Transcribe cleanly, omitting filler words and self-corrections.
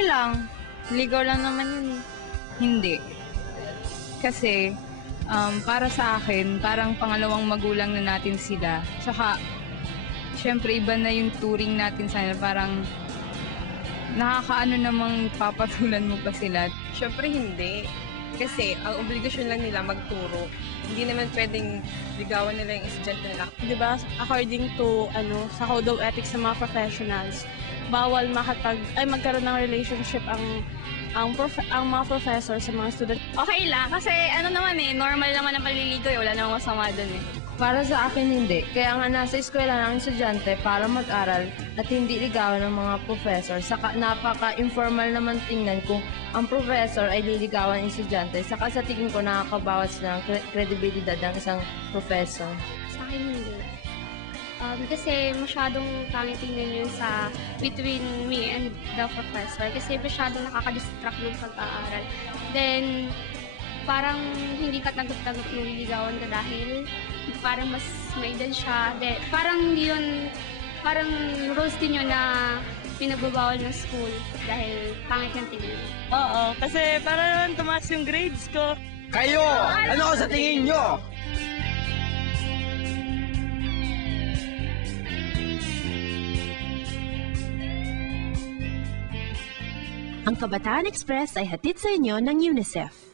Okay lang. Ligaw lang naman yun. Hindi. Kasi, para sa akin, parang pangalawang magulang na natin sila. Tsaka, syempre, iba na yung turing natin sa nila. Parang, nakakaano namang papatulan mo pa sila. Siyempre hindi. Kasi ang obligasyon lang nila magturo. Hindi naman pwedeng ligawan nila yung estudyante nila. Diba, according to sa Code of Ethics ng mga professionals, bawal magkaroon ng relationship ang mga professor sa mga student. Okay lang, kasi normal naman ang paliligaw, wala namang masama dun eh. Para sa akin hindi. Kaya nga nasa eskwela ng estudyante para mag-aral at hindi ligawan ng mga professor. Saka napaka-informal naman tingnan kung ang professor ay liligawan ng estudyante. Saka sa tingin ko nakakabawas ng kredibilidad ng isang professor. Sa akin hindi. Kasi masyadong pangit tingnan yun between me and the professor. Kasi masyadong nakaka-distract ng pag-aaral. Then, parang hindi ka tanggap-tanggap nung liligawan ka dahil parang mas maidan siya. Parang yun, parang rules din yun na pinagbabawal ng school dahil pangit yung tingin. Oo, kasi para naman tumaas yung grades ko. Kayo! Ano sa tingin nyo? Ang Kabataan Express ay hatid sa inyo ng UNICEF.